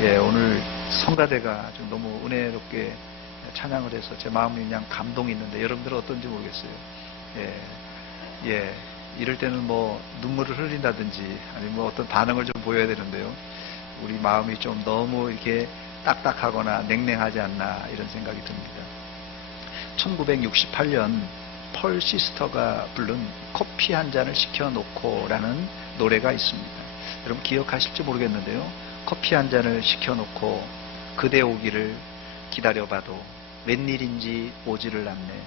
예, 오늘 성가대가 좀 너무 은혜롭게 찬양을 해서 제 마음이 그냥 감동이 있는데 여러분들은 어떤지 모르겠어요. 예, 이럴 때는 뭐 눈물을 흘린다든지 아니면 뭐 어떤 반응을 좀 보여야 되는데요. 우리 마음이 좀 너무 이렇게 딱딱하거나 냉랭하지 않나 이런 생각이 듭니다. 1968년 펄 시스터가 부른 커피 한 잔을 시켜놓고 라는 노래가 있습니다. 여러분 기억하실지 모르겠는데요. 커피 한 잔을 시켜놓고 그대 오기를 기다려봐도 웬일인지 오지를 않네.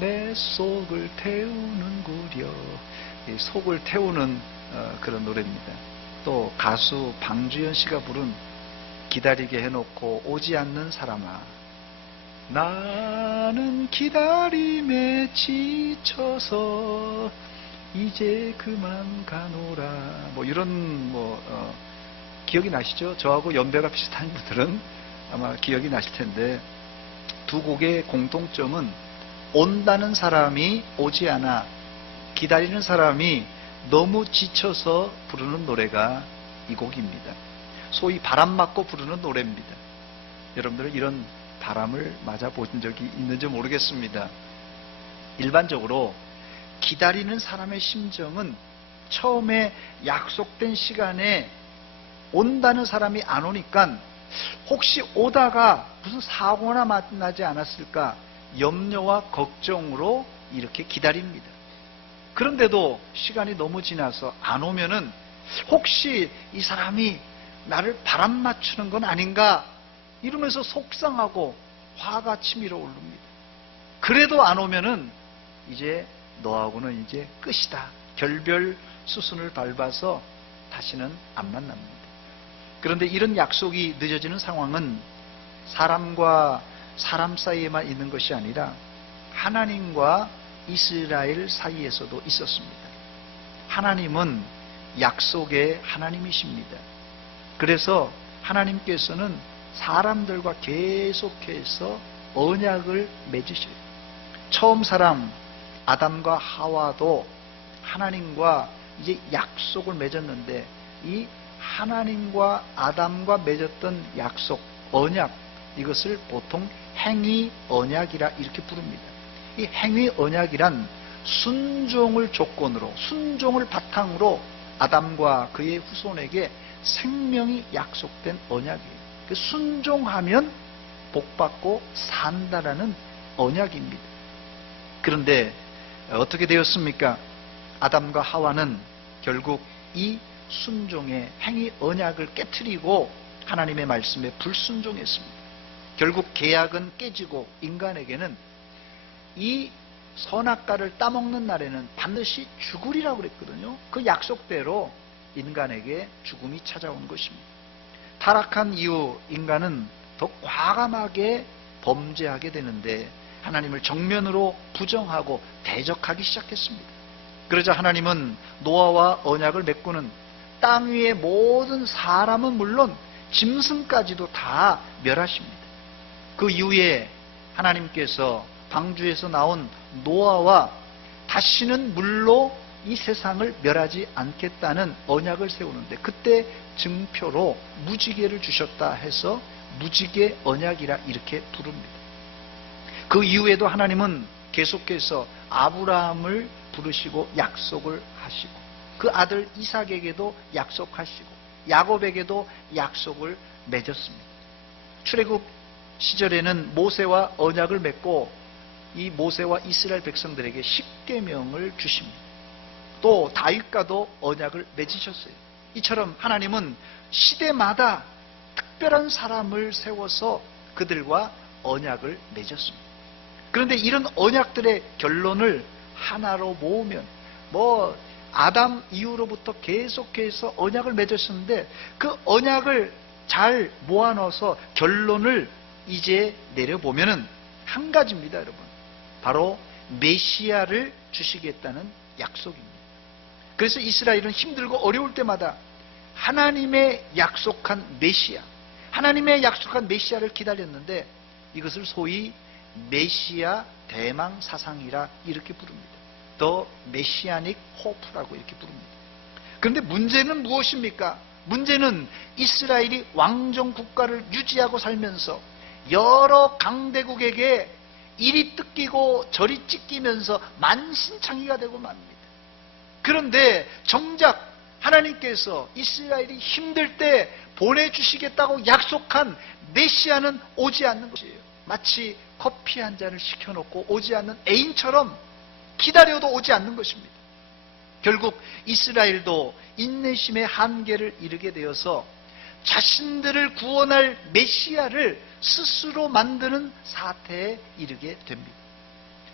내 속을 태우는구려. 속을 태우는 그런 노래입니다. 또 가수 방주연 씨가 부른 기다리게 해놓고 오지 않는 사람아, 나는 기다림에 지쳐서 이제 그만 가노라. 뭐 이런 기억이 나시죠? 저하고 연배가 비슷한 분들은 아마 기억이 나실 텐데, 두 곡의 공통점은 온다는 사람이 오지 않아 기다리는 사람이 너무 지쳐서 부르는 노래가 이 곡입니다. 소위 바람 맞고 부르는 노래입니다. 여러분들은 이런 바람을 맞아본 적이 있는지 모르겠습니다. 일반적으로 기다리는 사람의 심정은 처음에 약속된 시간에 온다는 사람이 안 오니까 혹시 오다가 무슨 사고나 나지 않았을까 염려와 걱정으로 이렇게 기다립니다. 그런데도 시간이 너무 지나서 안 오면은 혹시 이 사람이 나를 바람 맞추는 건 아닌가 이러면서 속상하고 화가 치밀어 오릅니다. 그래도 안 오면은 이제 너하고는 이제 끝이다. 결별 수순을 밟아서 다시는 안 만납니다. 그런데 이런 약속이 늦어지는 상황은 사람과 사람 사이에만 있는 것이 아니라 하나님과 이스라엘 사이에서도 있었습니다. 하나님은 약속의 하나님이십니다. 그래서 하나님께서는 사람들과 계속해서 언약을 맺으셔요. 처음 사람 아담과 하와도 하나님과 이제 약속을 맺었는데, 이 하나님과 아담과 맺었던 약속, 언약, 이것을 보통 행위 언약이라 이렇게 부릅니다. 이 행위 언약이란 순종을 조건으로, 순종을 바탕으로 아담과 그의 후손에게 생명이 약속된 언약이에요. 순종하면 복받고 산다라는 언약입니다. 그런데 어떻게 되었습니까? 아담과 하와는 결국 이 순종의 행위 언약을 깨트리고 하나님의 말씀에 불순종했습니다. 결국 계약은 깨지고 인간에게는 이 선악과를 따먹는 날에는 반드시 죽으리라고 그랬거든요. 그 약속대로 인간에게 죽음이 찾아온 것입니다. 타락한 이후 인간은 더 과감하게 범죄하게 되는데 하나님을 정면으로 부정하고 대적하기 시작했습니다. 그러자 하나님은 노아와 언약을 맺고는 땅 위의 모든 사람은 물론 짐승까지도 다 멸하십니다. 그 이후에 하나님께서 방주에서 나온 노아와 다시는 물로 이 세상을 멸하지 않겠다는 언약을 세우는데, 그때 증표로 무지개를 주셨다 해서 무지개 언약이라 이렇게 부릅니다. 그 이후에도 하나님은 계속해서 아브라함을 부르시고 약속을 하시고, 그 아들 이삭에게도 약속하시고 야곱에게도 약속을 맺었습니다. 출애굽 시절에는 모세와 언약을 맺고 이 모세와 이스라엘 백성들에게 십계명을 주십니다. 또 다윗과도 언약을 맺으셨어요. 이처럼 하나님은 시대마다 특별한 사람을 세워서 그들과 언약을 맺었습니다. 그런데 이런 언약들의 결론을 하나로 모으면, 아담 이후로부터 계속해서 언약을 맺었었는데 그 언약을 잘 모아넣어서 결론을 이제 내려보면은 한 가지입니다, 여러분. 바로 메시아를 주시겠다는 약속입니다. 그래서 이스라엘은 힘들고 어려울 때마다 하나님의 약속한 메시아, 하나님의 약속한 메시아를 기다렸는데 이것을 소위 메시아 대망 사상이라 이렇게 부릅니다. 더 메시아닉 호프라고 이렇게 부릅니다. 그런데 문제는 무엇입니까? 문제는 이스라엘이 왕정 국가를 유지하고 살면서 여러 강대국에게 이리 뜯기고 저리 찢기면서 만신창이가 되고 맙니다. 그런데 정작 하나님께서 이스라엘이 힘들 때 보내주시겠다고 약속한 메시아는 오지 않는 것이에요. 마치 커피 한 잔을 시켜놓고 오지 않는 애인처럼 기다려도 오지 않는 것입니다. 결국 이스라엘도 인내심의 한계를 이르게 되어서 자신들을 구원할 메시아를 스스로 만드는 사태에 이르게 됩니다.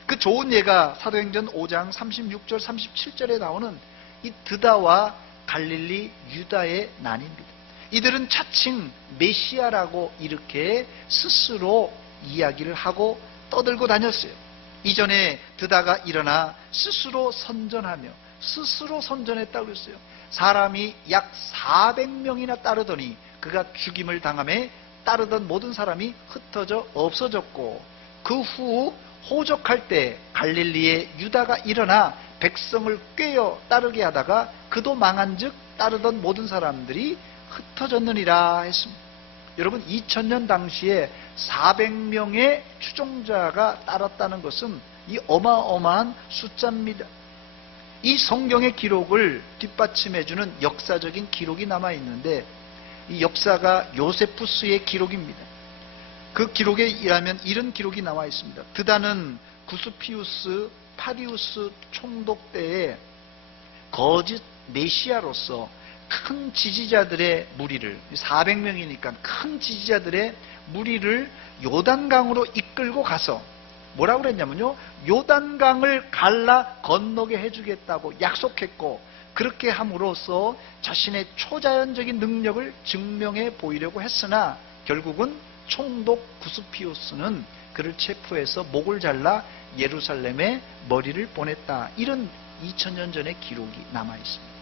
그 좋은 예가 사도행전 5장 36절 37절에 나오는 이 드다와 갈릴리 유다의 난입니다. 이들은 자칭 메시아라고 이렇게 스스로 이야기를 하고 떠들고 다녔어요. 이전에 드다가 일어나 스스로 선전하며 스스로 선전했다고 했어요. 사람이 약 400명이나 따르더니 그가 죽임을 당하며 따르던 모든 사람이 흩어져 없어졌고, 그 후 호적할 때 갈릴리의 유다가 일어나 백성을 꿰어 따르게 하다가 그도 망한즉 따르던 모든 사람들이 흩어졌느니라 했습니다. 여러분, 2000년 당시에 400명의 추종자가 따랐다는 것은 이 어마어마한 숫자입니다. 이 성경의 기록을 뒷받침해주는 역사적인 기록이 남아있는데, 이 역사가 요세푸스의 기록입니다. 그 기록에 의하면 이런 기록이 나와 있습니다. 드다는 구스피우스 파리우스 총독 때에 거짓 메시아로서 큰 지지자들의 무리를, 400명이니까 큰 지지자들의 무리를 요단강으로 이끌고 가서 뭐라고 그랬냐면요, 요단강을 갈라 건너게 해주겠다고 약속했고, 그렇게 함으로써 자신의 초자연적인 능력을 증명해 보이려고 했으나 결국은 총독 구스피우스는 그를 체포해서 목을 잘라 예루살렘에 머리를 보냈다. 이런 2000년 전의 기록이 남아 있습니다.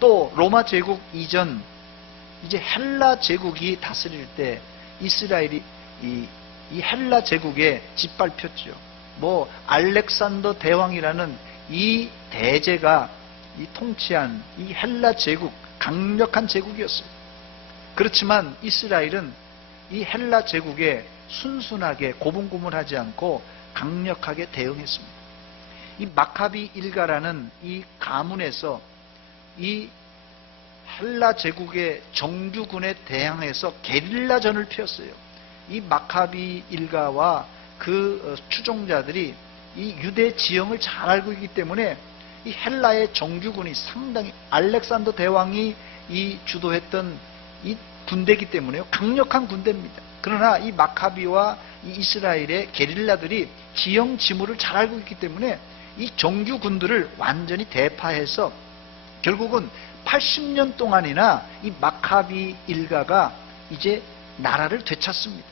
또 로마 제국 이전 이제 헬라 제국이 다스릴 때 이스라엘이 이 헬라 제국에 짓밟혔죠. 알렉산더 대왕이라는 이 대제가 이 통치한 이 헬라 제국, 강력한 제국이었어요. 그렇지만 이스라엘은 이 헬라 제국에 순순하게 고분고분하지 않고 강력하게 대응했습니다. 이 마카비 일가라는 이 가문에서 이 헬라 제국의 정규군에 대항해서 게릴라전을 폈어요. 이 마카비 일가와 그 추종자들이 이 유대 지형을 잘 알고 있기 때문에 이 헬라의 정규군이 상당히, 알렉산더 대왕이 이 주도했던 이 군대이기 때문에요, 강력한 군대입니다. 그러나 이 마카비와 이 이스라엘의 게릴라들이 지형 지물을 잘 알고 있기 때문에 이 정규군들을 완전히 대파해서 결국은 80년 동안이나 이 마카비 일가가 이제 나라를 되찾습니다.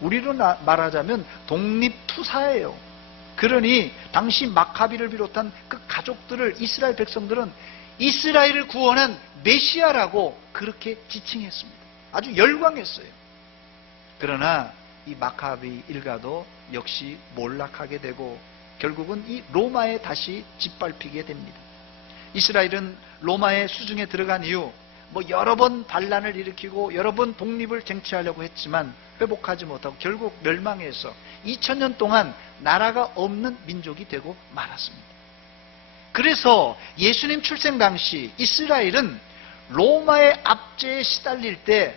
우리로 말하자면 독립투사예요. 그러니 당시 마카비를 비롯한 그 가족들을, 이스라엘 백성들은 이스라엘을 구원한 메시아라고 그렇게 지칭했습니다. 아주 열광했어요. 그러나 이 마카비 일가도 역시 몰락하게 되고 결국은 이 로마에 다시 짓밟히게 됩니다. 이스라엘은 로마의 수중에 들어간 이후 여러 번 반란을 일으키고 여러 번 독립을 쟁취하려고 했지만 회복하지 못하고 결국 멸망해서 2000년 동안 나라가 없는 민족이 되고 말았습니다. 그래서 예수님 출생 당시 이스라엘은 로마의 압제에 시달릴 때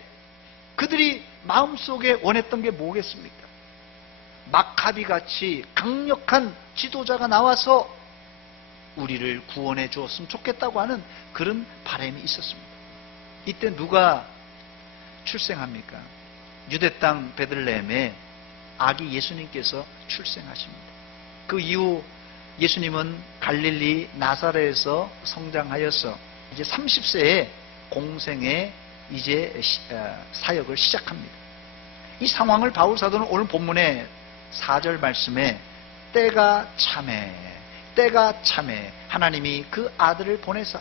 그들이 마음속에 원했던 게 뭐겠습니까? 마카비같이 강력한 지도자가 나와서 우리를 구원해 주었으면 좋겠다고 하는 그런 바람이 있었습니다. 이때 누가 출생합니까? 유대 땅 베들레헴에 아기 예수님께서 출생하십니다. 그 이후 예수님은 갈릴리 나사렛에서 성장하여서 이제 30세에 공생의 이제 사역을 시작합니다. 이 상황을 바울 사도는 오늘 본문의 4절 말씀에 때가 참에 하나님이 그 아들을 보내사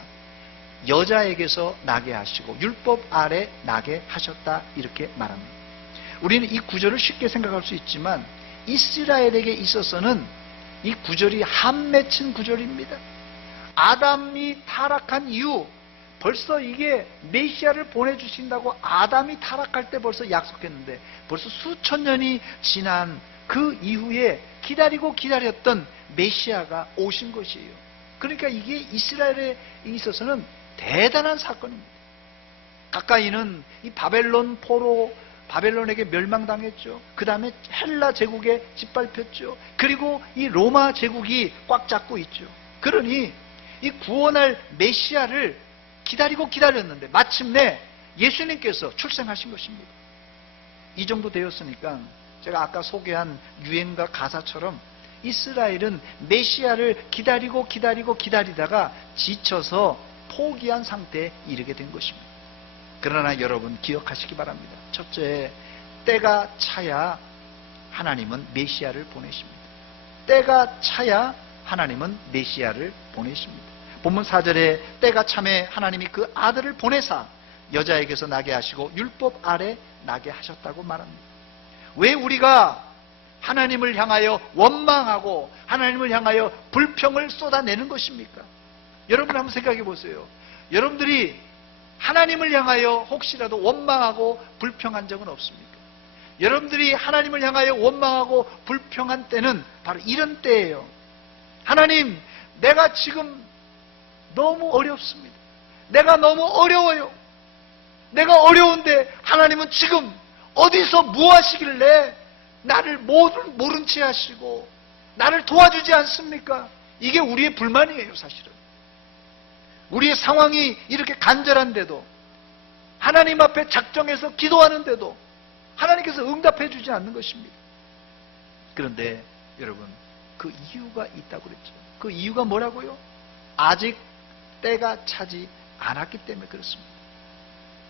여자에게서 나게 하시고 율법 아래 나게 하셨다, 이렇게 말합니다. 우리는 이 구절을 쉽게 생각할 수 있지만 이스라엘에게 있어서는 이 구절이 한 맺힌 구절입니다. 아담이 타락한 이후 벌써 이게 메시아를 보내주신다고 아담이 타락할 때 벌써 약속했는데 벌써 수천 년이 지난 그 이후에 기다리고 기다렸던 메시아가 오신 것이에요. 그러니까 이게 이스라엘에 있어서는 대단한 사건입니다. 가까이는 이 바벨론 포로 바벨론에게 멸망당했죠. 그 다음에 헬라 제국에 짓밟혔죠. 그리고 이 로마 제국이 꽉 잡고 있죠. 그러니 이 구원할 메시아를 기다리고 기다렸는데 마침내 예수님께서 출생하신 것입니다. 이 정도 되었으니까 제가 아까 소개한 유행가 가사처럼 이스라엘은 메시아를 기다리고 기다리다가 지쳐서 포기한 상태에 이르게 된 것입니다. 그러나 여러분 기억하시기 바랍니다. 첫째, 때가 차야 하나님은 메시아를 보내십니다. 때가 차야 하나님은 메시아를 보내십니다. 본문 4절에 때가 참에 하나님이 그 아들을 보내사 여자에게서 나게 하시고 율법 아래 나게 하셨다고 말합니다. 왜 우리가 하나님을 향하여 원망하고 하나님을 향하여 불평을 쏟아내는 것입니까? 여러분 한번 생각해 보세요. 여러분들이 하나님을 향하여 혹시라도 원망하고 불평한 적은 없습니까? 여러분들이 하나님을 향하여 원망하고 불평한 때는 바로 이런 때예요. 하나님, 내가 지금 너무 어렵습니다. 내가 너무 어려워요. 내가 어려운데 하나님은 지금 어디서 뭐 하시길래 나를 모른 채 하시고 나를 도와주지 않습니까? 이게 우리의 불만이에요, 사실은. 우리의 상황이 이렇게 간절한데도 하나님 앞에 작정해서 기도하는데도 하나님께서 응답해 주지 않는 것입니다. 그런데 여러분, 그 이유가 있다고 그랬죠. 그 이유가 뭐라고요? 아직 때가 차지 않았기 때문에 그렇습니다.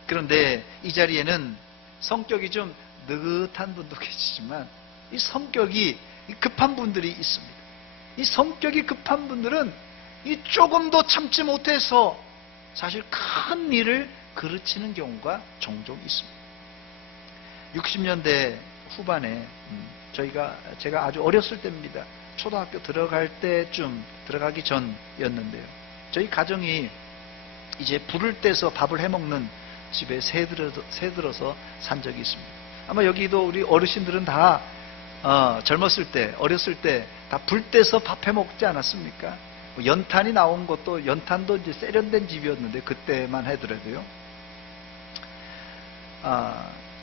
그런데 이 자리에는 성격이 좀 느긋한 분도 계시지만 이 성격이 급한 분들이 있습니다. 이 성격이 급한 분들은 이 조금도 참지 못해서 사실 큰 일을 그르치는 경우가 종종 있습니다. 60년대 후반에 제가 아주 어렸을 때입니다. 초등학교 들어갈 때쯤, 들어가기 전이었는데요. 저희 가정이 이제 불을 떼서 밥을 해먹는 집에 새들어서 산 적이 있습니다. 아마 여기도 우리 어르신들은 다 젊었을 때, 어렸을 때 다 불 떼서 밥 해먹지 않았습니까? 연탄이 나온 것도, 연탄도 이제 세련된 집이었는데 그때만 하더라도요.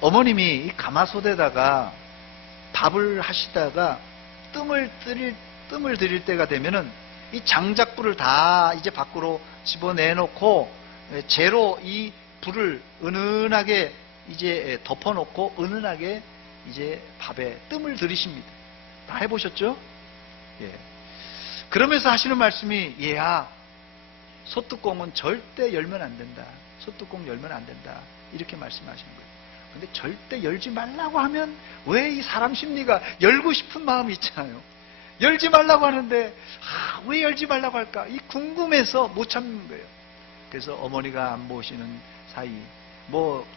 어머님이 이 가마솥에다가 밥을 하시다가 뜸을 들일 때가 되면은 이 장작불을 다 이제 밖으로 집어내놓고 재로 이 불을 은은하게 이제 덮어놓고 은은하게 이제 밥에 뜸을 들이십니다. 다 해보셨죠? 예. 그러면서 하시는 말씀이, 얘야, 소뚜껑은 절대 열면 안 된다. 소뚜껑 열면 안 된다. 이렇게 말씀하시는 거예요. 근데 절대 열지 말라고 하면 왜 이 사람 심리가 열고 싶은 마음이 있잖아요. 열지 말라고 하는데 왜 열지 말라고 할까? 이 궁금해서 못 참는 거예요. 그래서 어머니가 안 보시는 사이,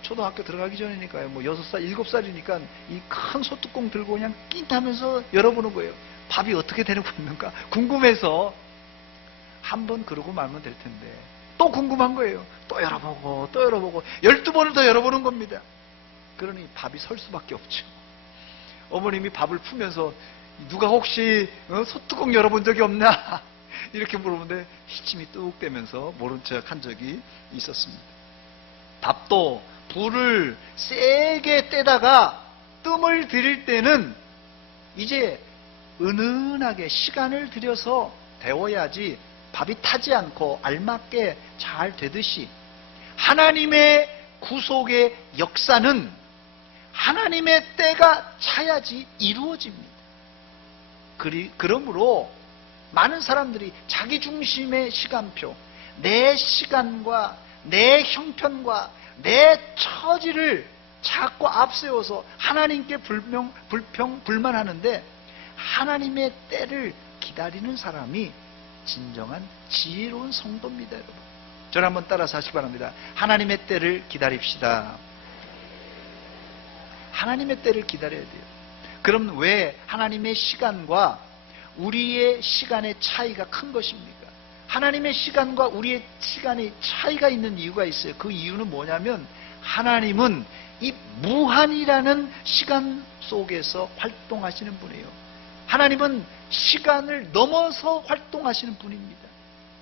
초등학교 들어가기 전이니까요. 6살, 7살이니까 이 큰 소뚜껑 들고 그냥 낑하면서 열어보는 거예요. 밥이 어떻게 되는 건가 궁금해서. 한번 그러고 말면 될 텐데 또 궁금한 거예요. 또 열어보고 또 열어보고 12번을 더 열어보는 겁니다. 그러니 밥이 설 수밖에 없죠. 어머님이 밥을 푸면서 누가 혹시 소뚜껑 열어본 적이 없나 이렇게 물어보는데 기침이 뚝 대면서 모른 척 한 적이 있었습니다. 밥도 불을 세게 떼다가 뜸을 들일 때는 이제 은은하게 시간을 들여서 데워야지 밥이 타지 않고 알맞게 잘 되듯이 하나님의 구속의 역사는 하나님의 때가 차야지 이루어집니다. 그러므로 많은 사람들이 자기 중심의 시간표, 내 시간과 내 형편과 내 처지를 자꾸 앞세워서 하나님께 불만하는데 하나님의 때를 기다리는 사람이 진정한 지혜로운 성도입니다, 여러분. 저를 한번 따라서 하시기 바랍니다. 하나님의 때를 기다립시다. 하나님의 때를 기다려야 돼요. 그럼 왜 하나님의 시간과 우리의 시간의 차이가 큰 것입니까? 하나님의 시간과 우리의 시간이 차이가 있는 이유가 있어요. 그 이유는 뭐냐면 하나님은 이 무한이라는 시간 속에서 활동하시는 분이에요. 하나님은 시간을 넘어서 활동하시는 분입니다.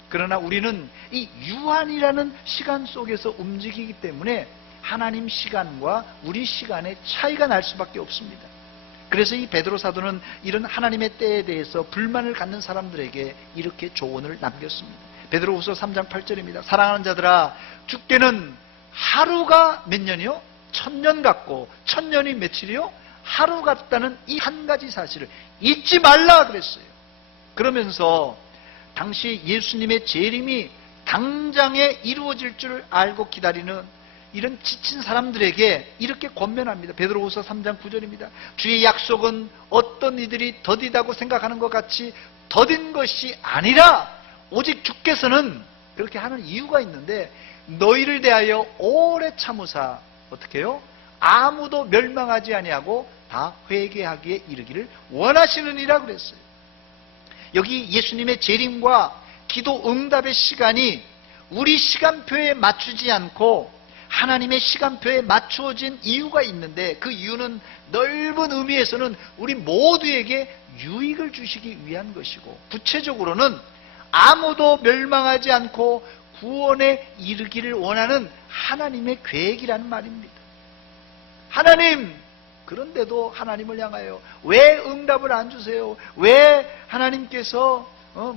그러나 우리는 이 유한이라는 시간 속에서 움직이기 때문에 하나님 시간과 우리 시간의 차이가 날 수밖에 없습니다. 그래서 이 베드로 사도는 이런 하나님의 때에 대해서 불만을 갖는 사람들에게 이렇게 조언을 남겼습니다. 베드로후서 3장 8절입니다. 사랑하는 자들아, 주께는 하루가 몇 년이요? 1000년 같고 1000년이 며칠이요? 하루 같다는 이 한 가지 사실을 잊지 말라 그랬어요. 그러면서 당시 예수님의 재림이 당장에 이루어질 줄 알고 기다리는 이런 지친 사람들에게 이렇게 권면합니다. 베드로후서 3장 9절입니다. 주의 약속은 어떤 이들이 더디다고 생각하는 것 같이 더딘 것이 아니라 오직 주께서는 그렇게 하는 이유가 있는데 너희를 대하여 오래 참으사 어떻게 해요? 아무도 멸망하지 아니하고 다 회개하기에 이르기를 원하시느니라 그랬어요. 여기 예수님의 재림과 기도 응답의 시간이 우리 시간표에 맞추지 않고 하나님의 시간표에 맞추어진 이유가 있는데 그 이유는 넓은 의미에서는 우리 모두에게 유익을 주시기 위한 것이고 구체적으로는 아무도 멸망하지 않고 구원에 이르기를 원하는 하나님의 계획이라는 말입니다. 하나님, 그런데도 하나님을 향하여 왜 응답을 안 주세요? 왜 하나님께서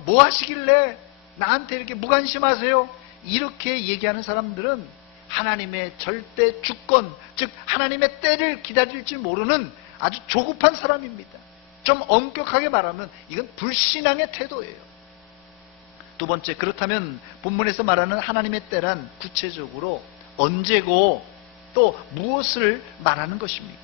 뭐 하시길래 나한테 이렇게 무관심하세요? 이렇게 얘기하는 사람들은 하나님의 절대 주권, 즉 하나님의 때를 기다릴지 모르는 아주 조급한 사람입니다. 좀 엄격하게 말하면 이건 불신앙의 태도예요. 두 번째, 그렇다면 본문에서 말하는 하나님의 때란 구체적으로 언제고 또 무엇을 말하는 것입니까?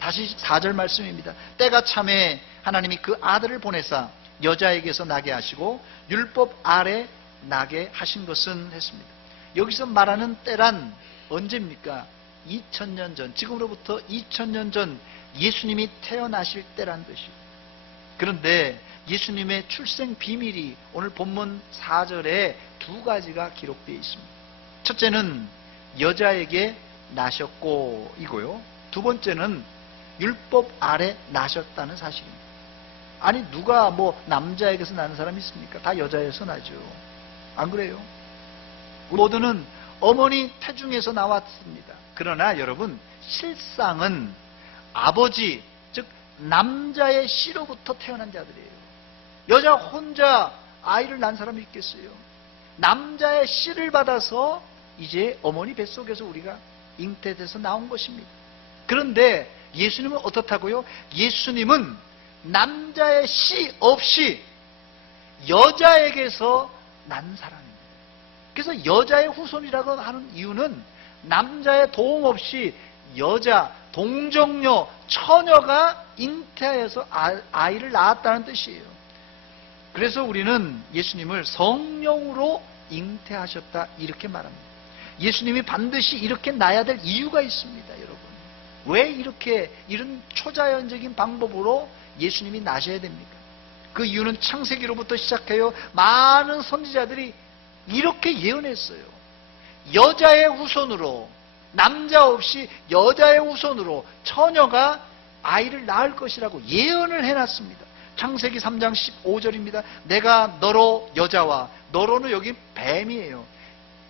다시 4절 말씀입니다. 때가 참에 하나님이 그 아들을 보내사 여자에게서 나게 하시고 율법 아래 나게 하신 것은 했습니다. 여기서 말하는 때란 언제입니까? 2000년 전, 지금으로부터 2000년 전 예수님이 태어나실 때란 뜻이에요. 그런데 예수님의 출생 비밀이 오늘 본문 4절에 두 가지가 기록되어 있습니다. 첫째는 여자에게 나셨고 이고요. 두 번째는 율법 아래 나셨다는 사실입니다. 아니 누가 뭐 남자에게서 나는 사람이 있습니까? 다 여자에서 나죠. 안 그래요? 모두는 어머니 태중에서 나왔습니다. 그러나 여러분 실상은 아버지 즉 남자의 씨로부터 태어난 자들이에요. 여자 혼자 아이를 낳은 사람이 있겠어요? 남자의 씨를 받아서 이제 어머니 뱃속에서 우리가 잉태돼서 나온 것입니다. 그런데 예수님은 어떻다고요? 예수님은 남자의 씨 없이 여자에게서 난 사람입니다. 그래서 여자의 후손이라고 하는 이유는 남자의 도움 없이 여자, 동정녀, 처녀가 잉태하여서 아이를 낳았다는 뜻이에요. 그래서 우리는 예수님을 성령으로 잉태하셨다 이렇게 말합니다. 예수님이 반드시 이렇게 낳아야 될 이유가 있습니다, 여러분. 왜 이렇게 이런 초자연적인 방법으로 예수님이 나셔야 됩니까? 그 이유는 창세기로부터 시작해요. 많은 선지자들이 이렇게 예언했어요. 여자의 후손으로, 남자 없이 여자의 후손으로 처녀가 아이를 낳을 것이라고 예언을 해놨습니다. 창세기 3장 15절입니다. 내가 너로 여자와, 너로는 여기 뱀이에요.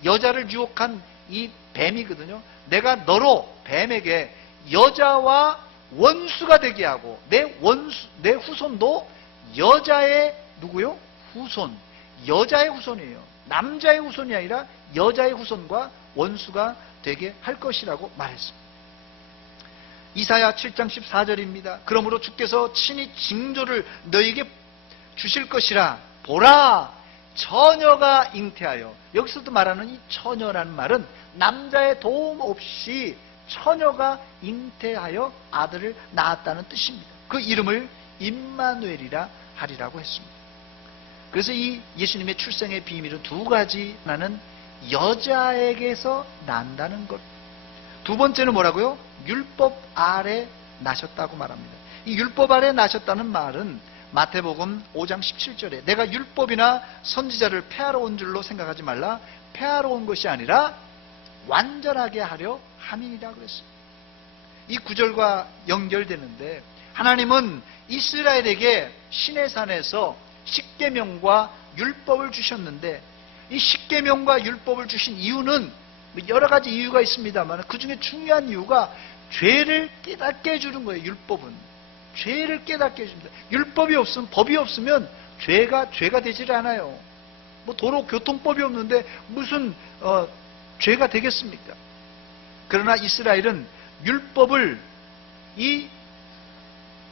여자를 유혹한 이 뱀이거든요. 내가 너로 뱀에게 여자와 원수가 되게 하고 내 후손도 여자의 누구요? 후손. 여자의 후손이에요. 남자의 후손이 아니라 여자의 후손과 원수가 되게 할 것이라고 말했습니다. 이사야 7장 14절입니다. 그러므로 주께서 친히 징조를 너에게 주실 것이라. 보라, 처녀가 잉태하여. 여기서도 말하는 이 처녀라는 말은 남자의 도움 없이 처녀가 잉태하여 아들을 낳았다는 뜻입니다. 그 이름을 임마누엘이라 하리라고 했습니다. 그래서 이 예수님의 출생의 비밀은 두 가지. 하나는 여자에게서 난다는 것. 두 번째는 뭐라고요? 율법 아래 나셨다고 말합니다. 이 율법 아래 나셨다는 말은 마태복음 5장 17절에 내가 율법이나 선지자를 폐하러 온 줄로 생각하지 말라. 폐하러 온 것이 아니라 완전하게 하려 함이니라 그랬어요. 이 구절과 연결되는데, 하나님은 이스라엘에게 시내산에서 십계명과 율법을 주셨는데, 이 십계명과 율법을 주신 이유는 여러 가지 이유가 있습니다만 그 중에 중요한 이유가 죄를 깨닫게 해주는 거예요. 율법은 죄를 깨닫게 해줍니다. 율법이 없으면, 법이 없으면 죄가 되질 않아요. 뭐 도로교통법이 없는데 무슨 죄가 되겠습니까? 그러나 이스라엘은 율법을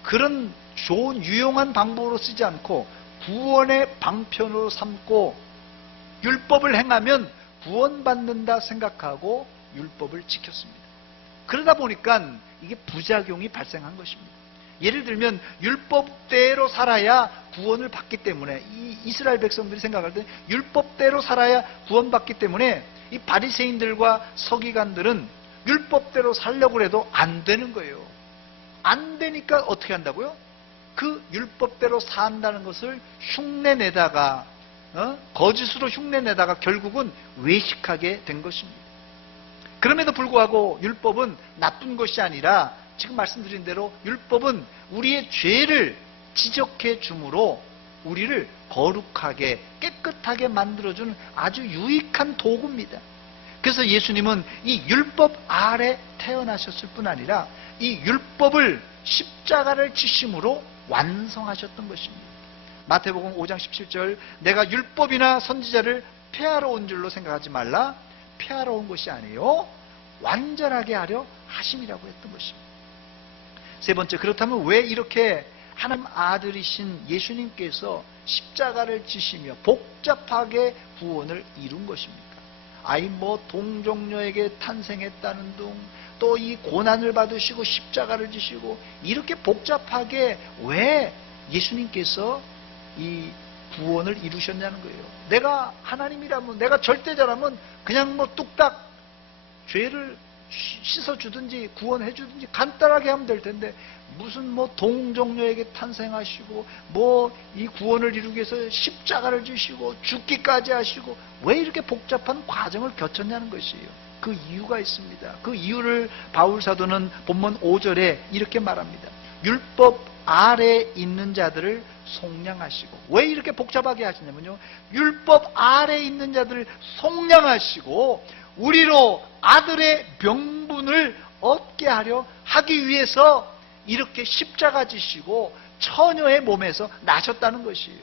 그런 좋은 유용한 방법으로 쓰지 않고 구원의 방편으로 삼고, 율법을 행하면 구원받는다 생각하고 율법을 지켰습니다. 그러다 보니까 이게 부작용이 발생한 것입니다. 예를 들면 율법대로 살아야 구원을 받기 때문에, 이 이스라엘 백성들이 생각할 때 율법대로 살아야 구원받기 때문에 이 바리새인들과 서기관들은 율법대로 살려고 해도 안 되는 거예요. 안 되니까 어떻게 한다고요? 그 율법대로 산다는 것을 흉내내다가 거짓으로 흉내내다가 결국은 외식하게 된 것입니다. 그럼에도 불구하고 율법은 나쁜 것이 아니라 지금 말씀드린 대로 율법은 우리의 죄를 지적해 주므로 우리를 거룩하게 깨끗하게 만들어주는 아주 유익한 도구입니다. 그래서 예수님은 이 율법 아래 태어나셨을 뿐 아니라 이 율법을 십자가를 지심으로 완성하셨던 것입니다. 마태복음 5장 17절 내가 율법이나 선지자를 폐하러 온 줄로 생각하지 말라. 폐하러 온 것이 아니요 완전하게 하려 하심이라고 했던 것입니다. 세 번째, 그렇다면 왜 이렇게 하나님 아들이신 예수님께서 십자가를 지시며 복잡하게 구원을 이룬 것입니까? 동정녀에게 탄생했다는 둥, 또 이 고난을 받으시고 십자가를 지시고, 이렇게 복잡하게 왜 예수님께서 이 구원을 이루셨냐는 거예요. 내가 하나님이라면, 내가 절대자라면 그냥 뚝딱 죄를 씻어주든지 구원해주든지 간단하게 하면 될 텐데, 무슨 동정녀에게 탄생하시고 이 구원을 이루기 위해서 십자가를 지시고 죽기까지 하시고, 왜 이렇게 복잡한 과정을 거쳤냐는 것이에요. 그 이유가 있습니다. 그 이유를 바울 사도는 본문 5절에 이렇게 말합니다. 율법 아래 있는 자들을 속량하시고. 왜 이렇게 복잡하게 하시냐면요, 율법 아래 있는 자들을 속량하시고 우리로 아들의 명분을 얻게 하려 하기 위해서 이렇게 십자가 지시고 처녀의 몸에서 나셨다는 것이에요.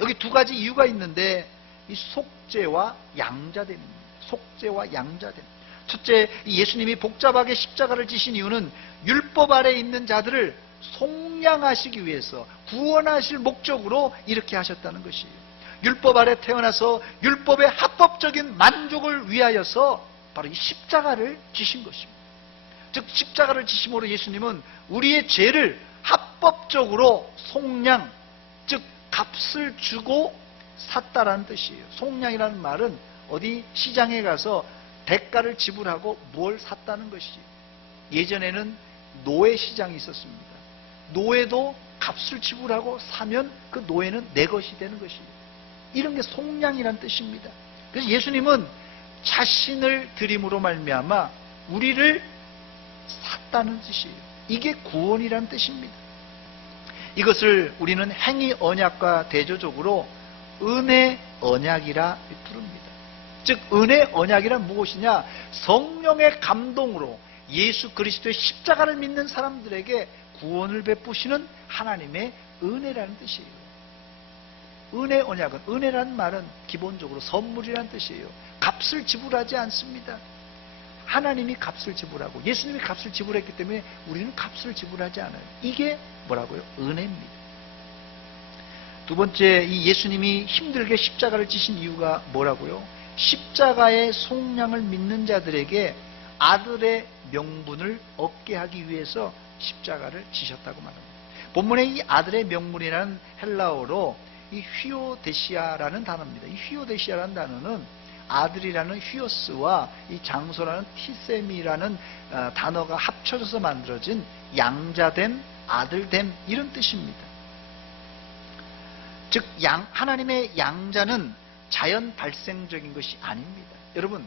여기 두 가지 이유가 있는데, 이 속죄와 양자됨입니다. 속죄와 양자됨. 첫째, 예수님이 복잡하게 십자가를 지신 이유는 율법 아래 있는 자들을 속량하시기 위해서, 구원하실 목적으로 이렇게 하셨다는 것이에요. 율법 아래 태어나서 율법의 합법적인 만족을 위하여서 바로 이 십자가를 지신 것입니다. 즉 십자가를 지심으로 예수님은 우리의 죄를 합법적으로 속량, 즉 값을 주고 샀다라는 뜻이에요. 속량이라는 말은 어디 시장에 가서 대가를 지불하고 뭘 샀다는 것이지. 예전에는 노예 시장이 있었습니다. 노예도 값을 지불하고 사면 그 노예는 내 것이 되는 것이에요. 이런 게 속량이란 뜻입니다. 그래서 예수님은 자신을 드림으로 말미암아 우리를 샀다는 뜻이에요. 이게 구원이란 뜻입니다. 이것을 우리는 행위 언약과 대조적으로 은혜 언약이라 부릅니다. 즉 은혜 언약이란 무엇이냐? 성령의 감동으로 예수 그리스도의 십자가를 믿는 사람들에게 구원을 베푸시는 하나님의 은혜라는 뜻이에요. 은혜 언약은, 은혜라는 말은 기본적으로 선물이라는 뜻이에요. 값을 지불하지 않습니다. 하나님이 값을 지불하고 예수님이 값을 지불했기 때문에 우리는 값을 지불하지 않아요. 이게 뭐라고요? 은혜입니다. 두 번째, 이 예수님이 힘들게 십자가를 지신 이유가 뭐라고요? 십자가의 속량을 믿는 자들에게 아들의 명분을 얻게 하기 위해서 십자가를 지셨다고 말합니다. 본문에 이 아들의 명분이라는 헬라어로 이 휘오데시아라는 단어입니다. 이 휘오데시아라는 단어는 아들이라는 휘오스와 이 장소라는 티셈이라는 단어가 합쳐져서 만들어진 양자됨, 아들됨, 이런 뜻입니다. 즉 하나님의 양자는 자연 발생적인 것이 아닙니다. 여러분,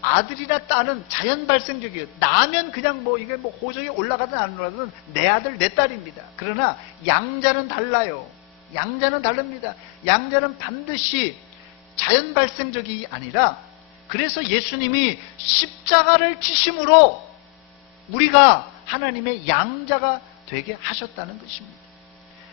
아들이나 딸은 자연 발생적이에요. 나면 그냥 이게 호적에 올라가든 안 올라가든 내 아들 내 딸입니다. 그러나 양자는 달라요. 양자는 다릅니다. 양자는 반드시 자연 발생적이 아니라, 그래서 예수님이 십자가를 지심으로 우리가 하나님의 양자가 되게 하셨다는 것입니다.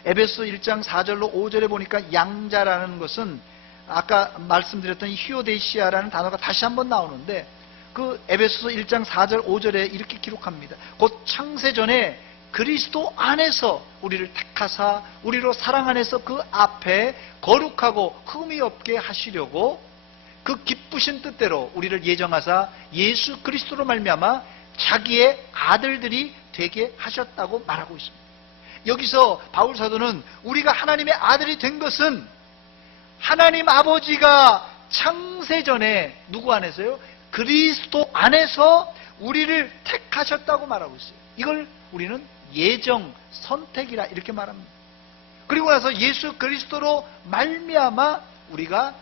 에베소 1장 4절로 5절에 보니까 양자라는 것은 아까 말씀드렸던 히오데시아라는 단어가 다시 한번 나오는데, 그 에베소서 1장 4절 5절에 이렇게 기록합니다. 곧 창세전에 그리스도 안에서 우리를 택하사 우리로 사랑 안에서 그 앞에 거룩하고 흠이 없게 하시려고 그 기쁘신 뜻대로 우리를 예정하사 예수 그리스도로 말미암아 자기의 아들들이 되게 하셨다고 말하고 있습니다. 여기서 바울 사도는 우리가 하나님의 아들이 된 것은 하나님 아버지가 창세전에 누구 안에서요? 그리스도 안에서 우리를 택하셨다고 말하고 있어요. 이걸 우리는 예정, 선택이라 이렇게 말합니다. 그리고 나서 예수 그리스도로 말미암아 우리가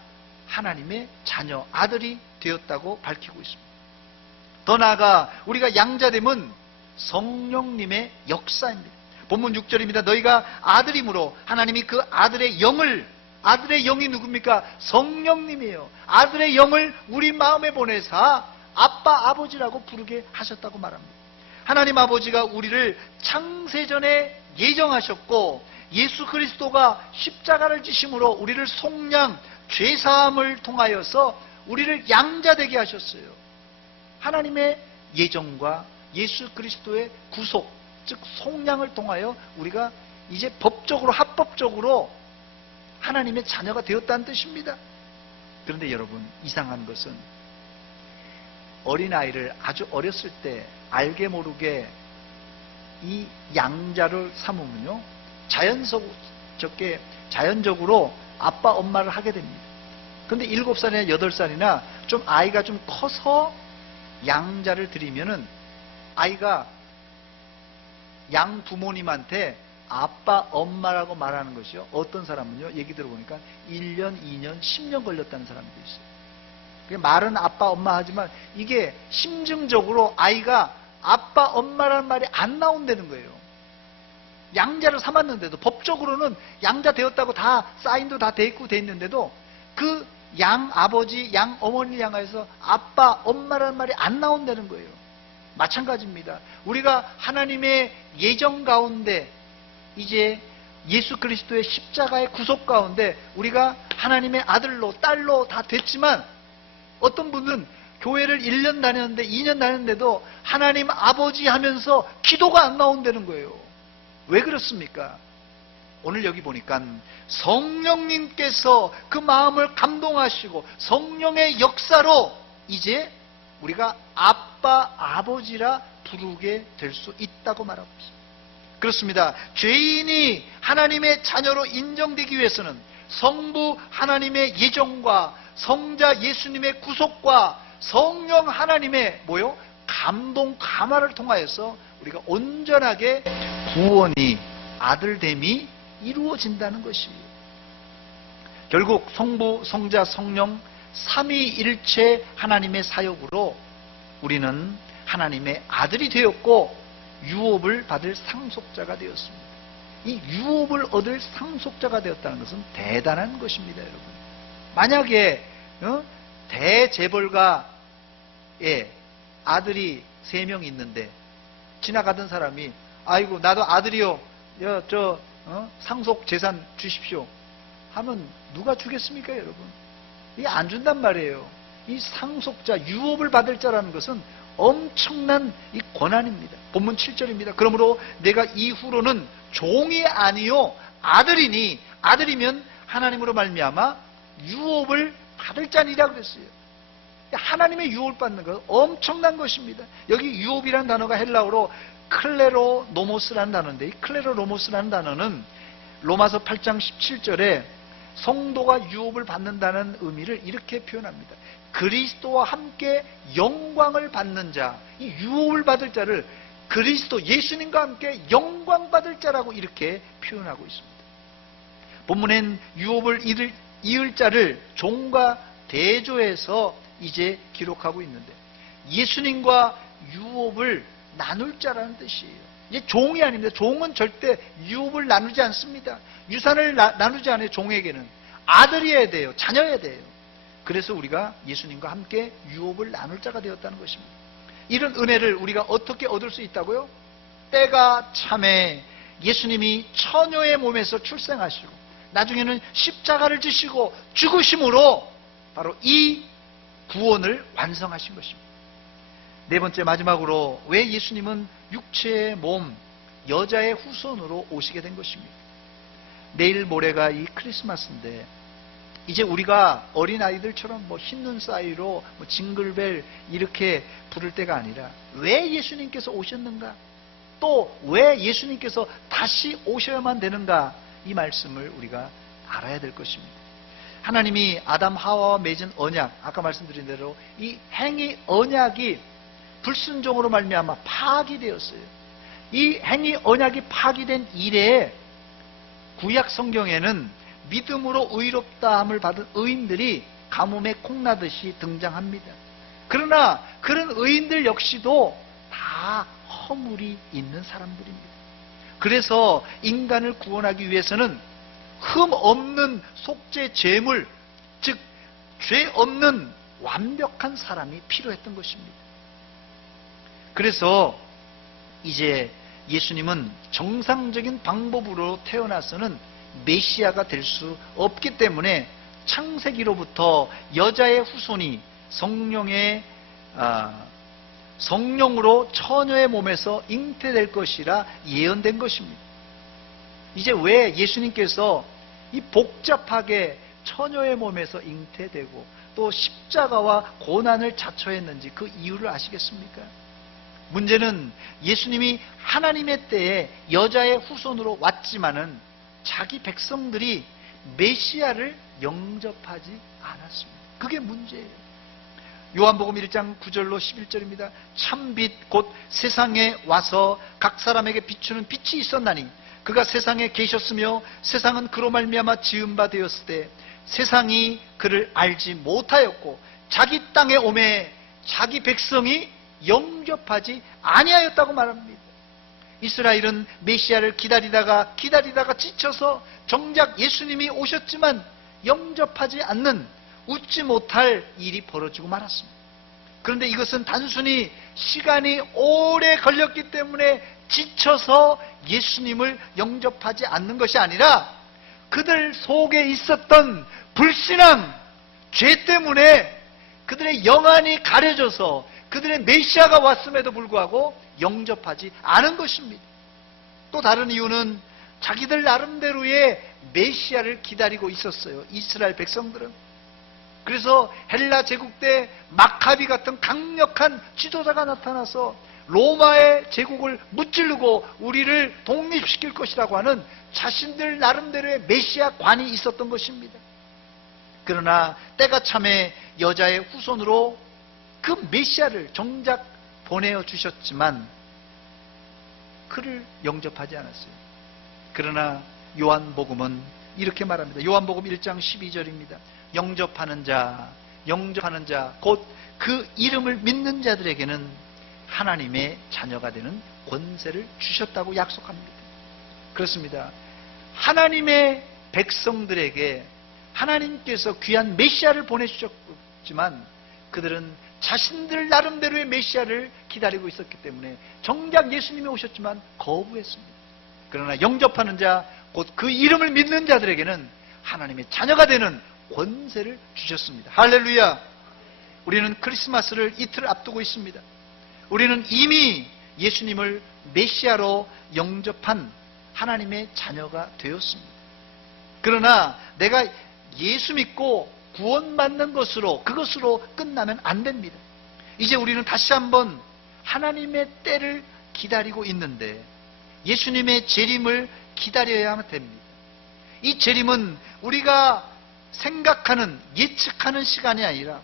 하나님의 자녀, 아들이 되었다고 밝히고 있습니다. 더 나아가 우리가 양자됨은 성령님의 역사입니다. 본문 6절입니다. 너희가 아들이므로 하나님이 그 아들의 영이 누굽니까? 성령님이에요. 아들의 영을 우리 마음에 보내사 아빠, 아버지라고 부르게 하셨다고 말합니다. 하나님 아버지가 우리를 창세전에 예정하셨고 예수 그리스도가 십자가를 지심으로 우리를 속량, 죄사함을 통하여서 우리를 양자되게 하셨어요. 하나님의 예정과 예수 그리스도의 구속, 즉 속량을 통하여 우리가 이제 법적으로, 합법적으로 하나님의 자녀가 되었다는 뜻입니다. 그런데 여러분, 이상한 것은 어린아이를 아주 어렸을 때 알게 모르게 이 양자를 삼으면요, 자연적으로 아빠, 엄마를 하게 됩니다. 그런데 7살이나 8살이나 좀 아이가 좀 커서 양자를 드리면은 아이가 양 부모님한테 아빠, 엄마라고 말하는 것이요, 어떤 사람은요, 얘기 들어보니까 1년, 2년, 10년 걸렸다는 사람도 있어요. 말은 아빠, 엄마 하지만 이게 심증적으로 아이가 아빠, 엄마라는 말이 안 나온다는 거예요. 양자를 삼았는데도, 법적으로는 양자 되었다고 다 사인도 다 돼 있고 돼 있는데도 그 양 아버지, 양 어머니를 향해서 아빠, 엄마라는 말이 안 나온다는 거예요. 마찬가지입니다. 우리가 하나님의 예정 가운데 이제 예수 그리스도의 십자가의 구속 가운데 우리가 하나님의 아들로, 딸로 다 됐지만, 어떤 분은 교회를 1년 다녔는데 2년 다녔는데도 하나님 아버지 하면서 기도가 안 나온다는 거예요. 왜 그렇습니까? 오늘 여기 보니까 성령님께서 그 마음을 감동하시고 성령의 역사로 이제 우리가 아빠, 아버지라 부르게 될 수 있다고 말하고 있습니다. 그렇습니다. 죄인이 하나님의 자녀로 인정되기 위해서는 성부 하나님의 예정과 성자 예수님의 구속과 성령 하나님의 감동, 감화를 통하여서 우리가 온전하게 구원이, 아들됨이 이루어진다는 것입니다. 결국 성부, 성자, 성령 삼위일체 하나님의 사역으로 우리는 하나님의 아들이 되었고 유업을 받을 상속자가 되었습니다. 이 유업을 얻을 상속자가 되었다는 것은 대단한 것입니다, 여러분. 만약에 대재벌가의 아들이 3명 있는데 지나가던 사람이 아이고 나도 아들이요, 상속 재산 주십시오 하면 누가 주겠습니까, 여러분? 이게 안 준단 말이에요. 이 상속자, 유업을 받을 자라는 것은 엄청난 이 권한입니다. 본문 7절입니다. 그러므로 내가 이후로는 종이 아니요 아들이니, 아들이면 하나님으로 말미암아 유업을 받을 자니라 그랬어요. 하나님의 유업을 받는 것 엄청난 것입니다. 여기 유업이라는 단어가 헬라어로 클레로노모스라는 단어인데, 이 클레로노모스라는 단어는 로마서 8장 17절에 성도가 유업을 받는다는 의미를 이렇게 표현합니다. 그리스도와 함께 영광을 받는 자, 이 유업을 받을 자를 그리스도 예수님과 함께 영광 받을 자라고 이렇게 표현하고 있습니다. 본문엔 유업을 이을 자를 종과 대조해서 이제 기록하고 있는데, 예수님과 유업을 나눌 자라는 뜻이에요. 이제 종이 아닙니다. 종은 절대 유업을 나누지 않습니다. 유산을 나누지 않아요. 종에게는 아들이어야 돼요. 자녀여야 돼요. 그래서 우리가 예수님과 함께 유업을 나눌 자가 되었다는 것입니다. 이런 은혜를 우리가 어떻게 얻을 수 있다고요? 때가 참에 예수님이 처녀의 몸에서 출생하시고 나중에는 십자가를 지시고 죽으심으로 바로 이 구원을 완성하신 것입니다. 네 번째, 마지막으로 왜 예수님은 육체의 몸, 여자의 후손으로 오시게 된 것입니다. 내일 모레가 이 크리스마스인데, 이제 우리가 어린아이들처럼 흰눈 사이로 징글벨 이렇게 부를 때가 아니라, 왜 예수님께서 오셨는가, 또 왜 예수님께서 다시 오셔야만 되는가, 이 말씀을 우리가 알아야 될 것입니다. 하나님이 아담 하와와 맺은 언약, 아까 말씀드린 대로 이 행위 언약이 불순종으로 말미암아 파기되었어요. 이 행위 언약이 파기된 이래에 구약 성경에는 믿음으로 의롭다함을 받은 의인들이 가뭄에 콩나듯이 등장합니다. 그러나 그런 의인들 역시도 다 허물이 있는 사람들입니다. 그래서 인간을 구원하기 위해서는 흠 없는 속죄 제물, 즉 죄 없는 완벽한 사람이 필요했던 것입니다. 그래서 이제 예수님은 정상적인 방법으로 태어나서는 메시아가 될 수 없기 때문에 창세기로부터 여자의 후손이 성령으로 처녀의 몸에서 잉태될 것이라 예언된 것입니다. 이제 왜 예수님께서 이 복잡하게 처녀의 몸에서 잉태되고 또 십자가와 고난을 자처했는지 그 이유를 아시겠습니까? 문제는 예수님이 하나님의 때에 여자의 후손으로 왔지만은 자기 백성들이 메시아를 영접하지 않았습니다. 그게 문제예요. 요한복음 1장 9절로 11절입니다. 참빛 곧 세상에 와서 각 사람에게 비추는 빛이 있었나니 그가 세상에 계셨으며 세상은 그로 말미암아 지은 바 되었을 때 세상이 그를 알지 못하였고 자기 땅에 오매 자기 백성이 영접하지 아니하였다고 말합니다. 이스라엘은 메시아를 기다리다가 지쳐서 정작 예수님이 오셨지만 영접하지 않는 웃지 못할 일이 벌어지고 말았습니다. 그런데 이것은 단순히 시간이 오래 걸렸기 때문에 지쳐서 예수님을 영접하지 않는 것이 아니라 그들 속에 있었던 불신앙, 죄 때문에 그들의 영안이 가려져서 그들의 메시아가 왔음에도 불구하고 영접하지 않은 것입니다. 또 다른 이유는 자기들 나름대로의 메시아를 기다리고 있었어요. 이스라엘 백성들은. 그래서 헬라 제국 때 마카비 같은 강력한 지도자가 나타나서 로마의 제국을 무찌르고 우리를 독립시킬 것이라고 하는 자신들 나름대로의 메시아관이 있었던 것입니다. 그러나 때가 참에 여자의 후손으로 그 메시아를 정작 보내어 주셨지만 그를 영접하지 않았어요. 그러나 요한복음은 이렇게 말합니다. 요한복음 1장 12절입니다. 영접하는 자, 곧 그 이름을 믿는 자들에게는 하나님의 자녀가 되는 권세를 주셨다고 약속합니다. 그렇습니다. 하나님의 백성들에게 하나님께서 귀한 메시아를 보내주셨지만 그들은 자신들 나름대로의 메시아를 기다리고 있었기 때문에 정작 예수님이 오셨지만 거부했습니다. 그러나 영접하는 자, 곧 그 이름을 믿는 자들에게는 하나님의 자녀가 되는 권세를 주셨습니다. 할렐루야! 우리는 크리스마스를 이틀 앞두고 있습니다. 우리는 이미 예수님을 메시아로 영접한 하나님의 자녀가 되었습니다. 그러나 내가 예수 믿고 구원받는 그것으로 끝나면 안 됩니다. 이제 우리는 다시 한번 하나님의 때를 기다리고 있는데 예수님의 재림을 기다려야 됩니다. 이 재림은 우리가 생각하는, 예측하는 시간이 아니라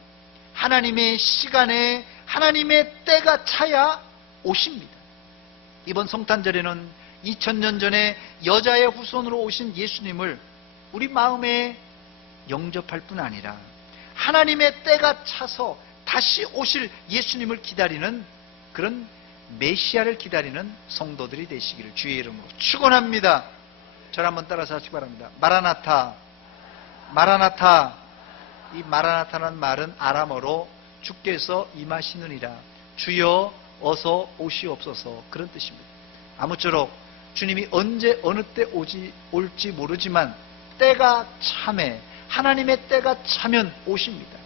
하나님의 시간에 하나님의 때가 차야 오십니다. 이번 성탄절에는 2000년 전에 여자의 후손으로 오신 예수님을 우리 마음에 영접할 뿐 아니라 하나님의 때가 차서 다시 오실 예수님을 기다리는 그런 메시아를 기다리는 성도들이 되시기를 주의 이름으로 축원합니다. 저를 한번 따라서 하시기 바랍니다. 마라나타, 마라나타. 이 마라나타라는 말은 아람어로 주께서 임하시느니라, 주여 어서 오시옵소서, 그런 뜻입니다. 아무쪼록 주님이 언제 어느 때 올지 모르지만 때가 참에, 하나님의 때가 차면 오십니다.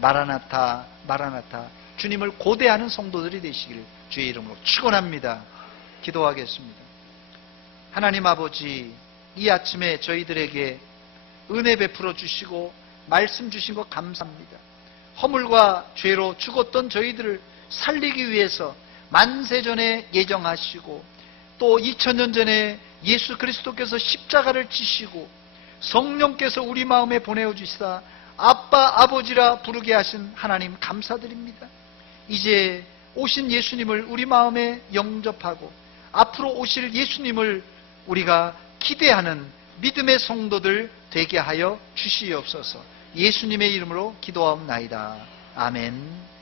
마라나타, 마라나타. 주님을 고대하는 성도들이 되시기를 주의 이름으로 축원합니다. 기도하겠습니다. 하나님 아버지, 이 아침에 저희들에게 은혜 베풀어 주시고 말씀 주신 것 감사합니다. 허물과 죄로 죽었던 저희들을 살리기 위해서 만세전에 예정하시고 또 2000년 전에 예수 그리스도께서 십자가를 지시고 성령께서 우리 마음에 보내어 주시사 아빠 아버지라 부르게 하신 하나님 감사드립니다. 이제 오신 예수님을 우리 마음에 영접하고 앞으로 오실 예수님을 우리가 기대하는 믿음의 성도들 되게 하여 주시옵소서. 예수님의 이름으로 기도하옵나이다. 아멘.